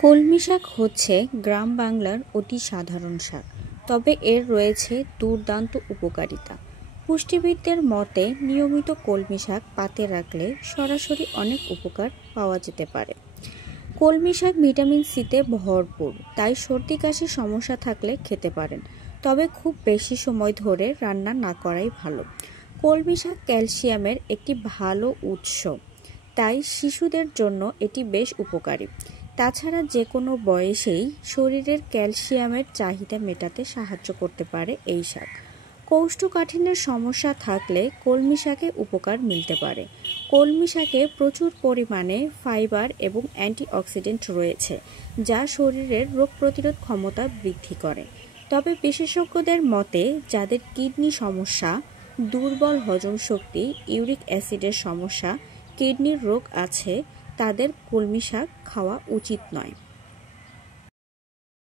কলমি শাক হচ্ছে গ্রাম বাংলার অতি সাধারণ শাক, তবে এর রয়েছে দুর্দান্ত উপকারিতা। পুষ্টিবিদদের মতে নিয়মিত কলমি শাক পাতে রাখলে সরাসরি অনেক উপকার পাওয়া যেতে পারে। কলমি শাক ভিটামিন সিতে ভরপুর, তাই সর্দি কাশির সমস্যা থাকলে খেতে পারেন, তবে খুব বেশি সময় ধরে রান্না না করাই ভালো। কলমি শাক ক্যালসিয়ামের একটি ভালো উৎস, তাই শিশুদের জন্য এটি বেশ উপকারী। তাছাড়া যে কোনো বয়সেই শরীরের ক্যালসিয়ামের চাহিদা মেটাতে সাহায্য করতে পারে এই শাক। কোষ্ঠকাঠিন্যের সমস্যা থাকলে কলমি শাকে উপকার মিলতে পারে। কলমি শাকে প্রচুর পরিমাণে ফাইবার এবং অ্যান্টিঅক্সিডেন্ট রয়েছে, যা শরীরের রোগ প্রতিরোধ ক্ষমতা বৃদ্ধি করে। তবে বিশেষজ্ঞদের মতে যাদের কিডনি সমস্যা, দুর্বল হজম শক্তি, ইউরিক অ্যাসিডের সমস্যা, কিডনির রোগ আছে, তাদের কলমি শাক খাওয়া উচিত নয়।